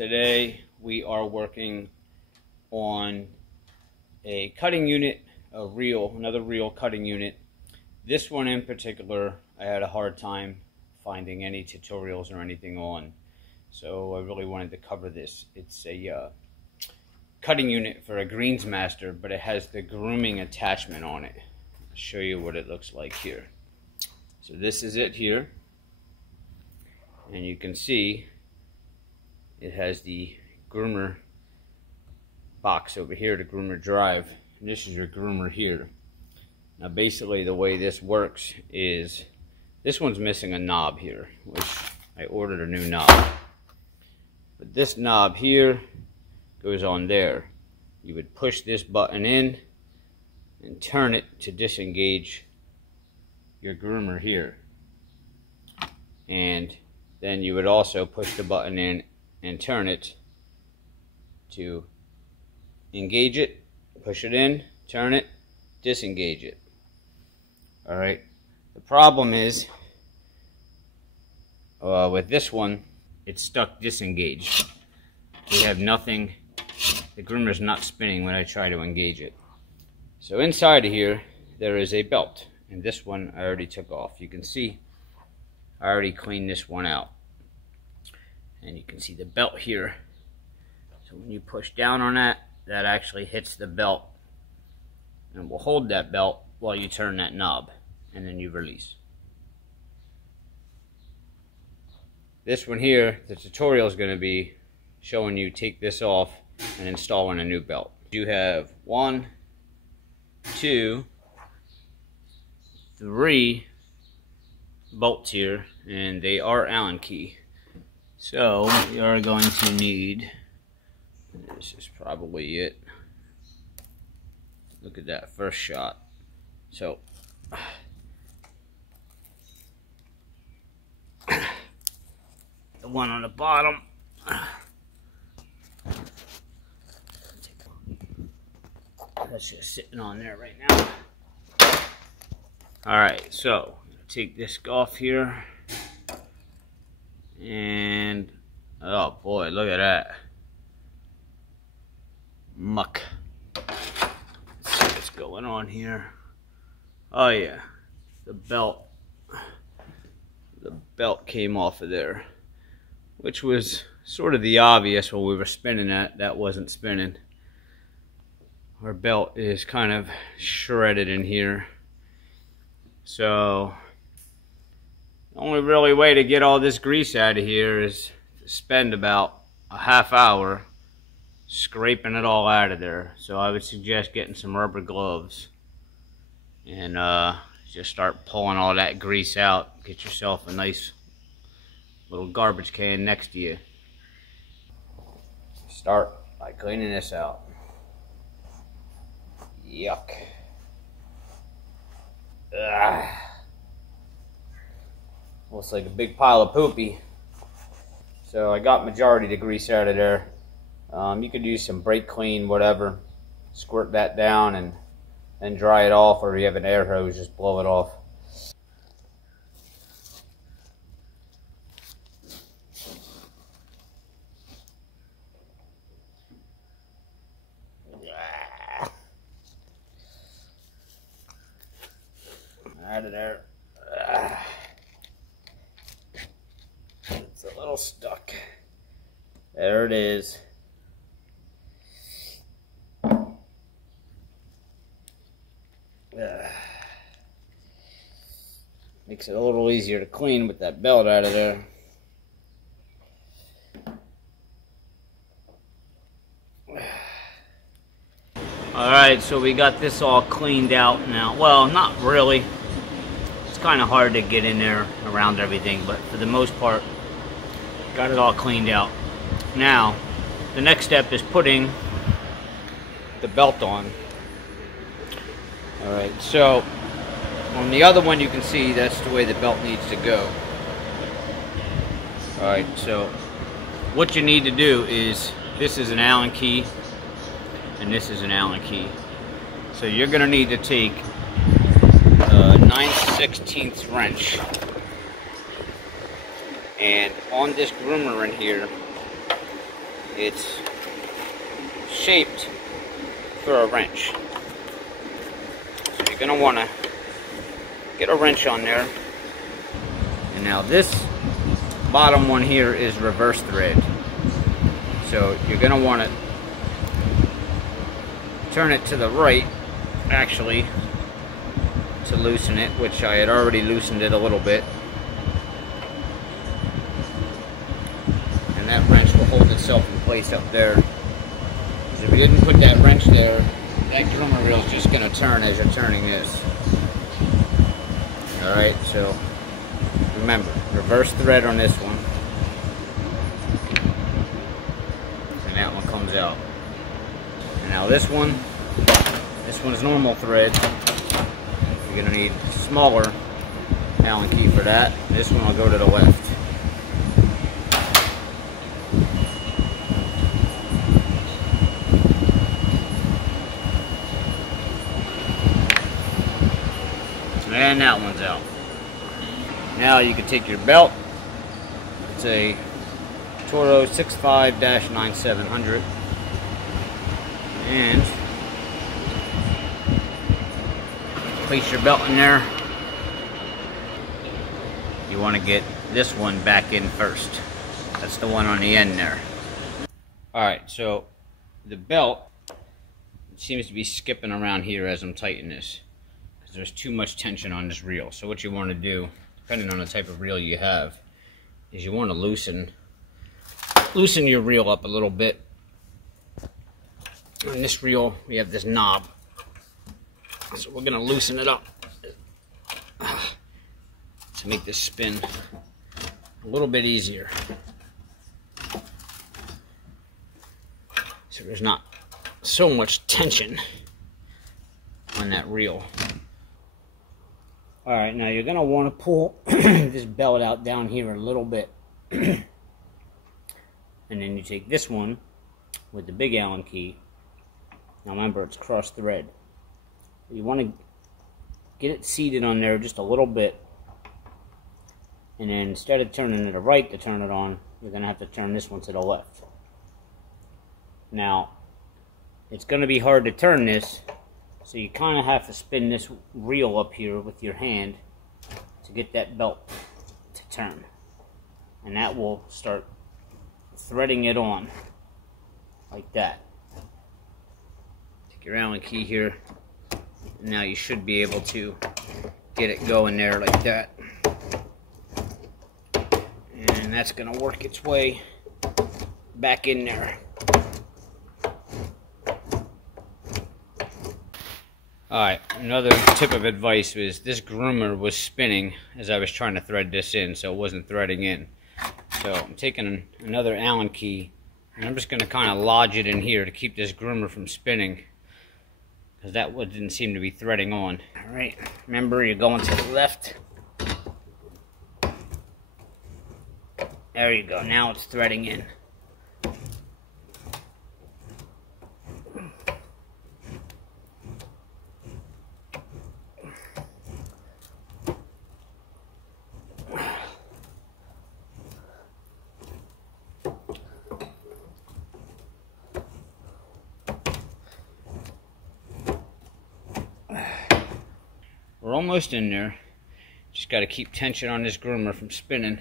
Today we are working on a cutting unit, another reel cutting unit. This one in particular, I had a hard time finding any tutorials or anything on, so I really wanted to cover this. It's a cutting unit for a Greensmaster, but it has the grooming attachment on it. I'll show you what it looks like here. So this is it here, and you can see it has the groomer box over here, the groomer drive, and this is your groomer here. Now basically the way this works is this one's missing a knob here, which I ordered a new knob. But this knob here goes on there. You would push this button in and turn it to disengage your groomer here. And then you would also push the button in and turn it to engage it, push it in, turn it, disengage it. Alright, the problem is with this one, it's stuck disengaged. We have nothing, the groomer's not spinning when I try to engage it. So inside of here there is a belt, and this one I already took off. You can see I already cleaned this one out. And you can see the belt here. So when you push down on that, that actually hits the belt and will hold that belt while you turn that knob, and then you release. This one here, the tutorial is going to be showing you take this off and installing a new belt. You have 1, 2, 3 bolts here, and they are Allen key. So we are going to need, this is probably it. Look at that first shot. So the one on the bottom, that's just sitting on there right now. Alright, so take this off here. And oh boy, look at that muck. Let's see what's going on here. Oh yeah, the belt came off of there, which was sort of the obvious when we were spinning that wasn't spinning. Our belt is kind of shredded in here, so the only really way to get all this grease out of here is to spend about a half hour scraping it all out of there. So I would suggest getting some rubber gloves and just start pulling all that grease out. Get yourself a nice little garbage can next to you. Start by cleaning this out. Yuck. Ugh. Looks like a big pile of poopy. So I got majority of the grease out of there. You could use some brake clean, whatever. Squirt that down and then dry it off, or if you have an air hose, just blow it off. Out of there. It's a little stuck. There it is. Makes it a little easier to clean with that belt out of there. Alright, so we got this all cleaned out now. Well, not really. It's kind of hard to get in there around everything, but for the most part, got it all cleaned out. Now, the next step is putting the belt on. Alright, so on the other one you can see that's the way the belt needs to go. Alright, so what you need to do is, this is an Allen key and this is an Allen key. So you're going to need to take a 9/16 wrench, and on this groomer in here it's shaped for a wrench. So you're going to want to get a wrench on there. And now this bottom one here is reverse thread. So you're going to want to turn it to the right, actually, to loosen it, which I had already loosened it a little bit. And that wrench will hold itself in place up there. Because if you didn't put that wrench there, that groomer reel is just going to turn as you're turning this. Alright, so remember, reverse thread on this one. And that one comes out. And now this one's normal thread. You're going to need a smaller Allen key for that. This one will go to the left. And that one's out. Now you can take your belt. It's a Toro 65-9700. And place your belt in there. You want to get this one back in first. That's the one on the end there. Alright, so the belt seems to be skipping around here as I'm tightening this. Because there's too much tension on this reel. So what you want to do, depending on the type of reel you have, is you want to loosen your reel up a little bit. On this reel, we have this knob. So we're going to loosen it up to make this spin a little bit easier. So there's not so much tension on that reel. Alright, now you're going to want to pull this belt out down here a little bit. And then you take this one with the big Allen key. Now remember, it's cross thread. You want to get it seated on there just a little bit. And then instead of turning to the right to turn it on, you're going to have to turn this one to the left. Now, it's going to be hard to turn this, so you kind of have to spin this reel up here with your hand to get that belt to turn. And that will start threading it on like that. Take your Allen key here. Now you should be able to get it going there like that. And that's going to work its way back in there. Alright, another tip of advice was this groomer was spinning as I was trying to thread this in, so it wasn't threading in. So I'm taking another Allen key and I'm just going to kind of lodge it in here to keep this groomer from spinning, because that one didn't seem to be threading on. Alright, remember, you're going to the left. There you go, now it's threading in. We're almost in there. Just got to keep tension on this groomer from spinning.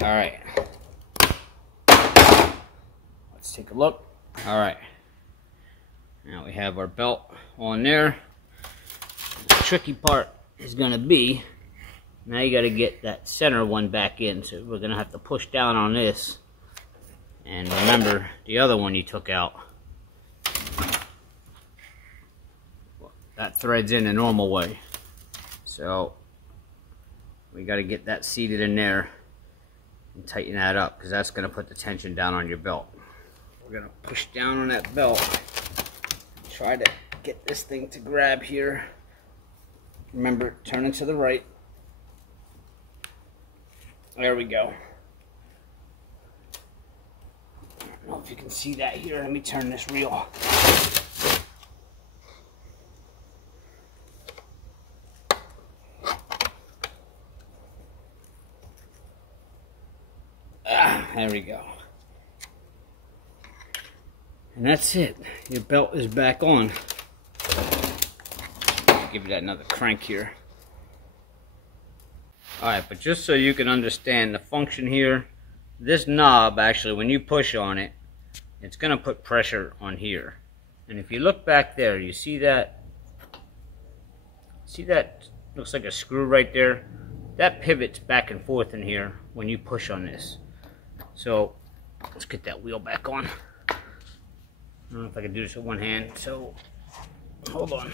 Alright. Let's take a look. Alright. Now we have our belt on there. The tricky part is going to be, now you got to get that center one back in, so we're going to have to push down on this. And remember, the other one you took out, that threads in a normal way. So we got to get that seated in there and tighten that up, because that's going to put the tension down on your belt. We're going to push down on that belt, try to get this thing to grab here. Remember, turn it to the right. There we go. I don't know if you can see that here. Let me turn this reel. There we go. And that's it. Your belt is back on. Give you that another crank here. Alright, but just so you can understand the function here, this knob actually, when you push on it, it's going to put pressure on here. And if you look back there, you see that? See that? Looks like a screw right there. That pivots back and forth in here when you push on this. So let's get that wheel back on. I don't know if I can do this with one hand, so hold on.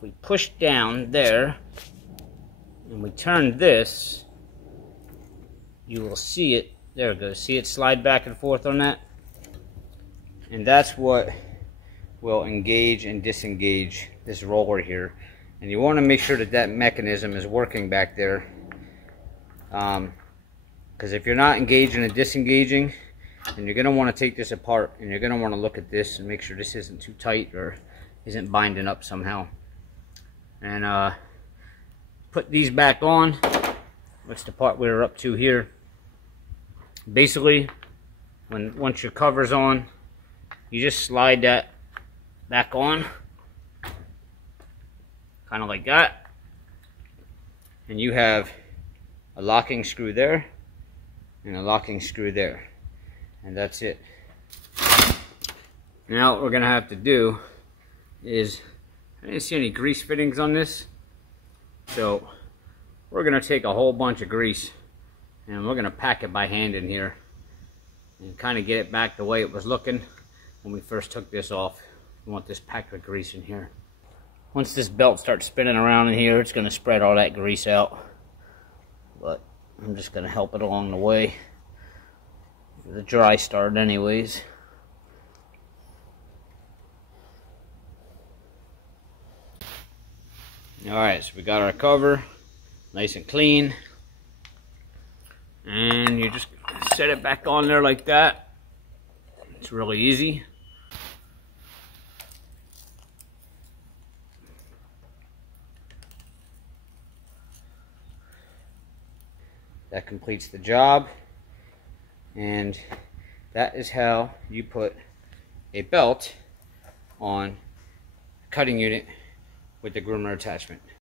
We push down there and we turn this, you will see it. There it goes. See it slide back and forth on that? And that's what will engage and disengage this roller here. And you want to make sure that that mechanism is working back there. Because if you're not engaging and disengaging, then you're going to want to take this apart and you're going to want to look at this and make sure this isn't too tight or isn't binding up somehow. And put these back on. What's the part we're up to here? Basically, once your cover's on, you just slide that back on, kind of like that, and you have a locking screw there and a locking screw there, and that's it. Now what we're gonna have to do is, I didn't see any grease fittings on this, so we're gonna take a whole bunch of grease and we're gonna pack it by hand in here and kind of get it back the way it was looking when we first took this off. We want this packed with grease in here. Once this belt starts spinning around in here, it's going to spread all that grease out. But I'm just going to help it along the way. The dry start anyways. Alright, so we got our cover nice and clean. And you just set it back on there like that. It's really easy. That completes the job, and that is how you put a belt on a cutting unit with the Groomer attachment.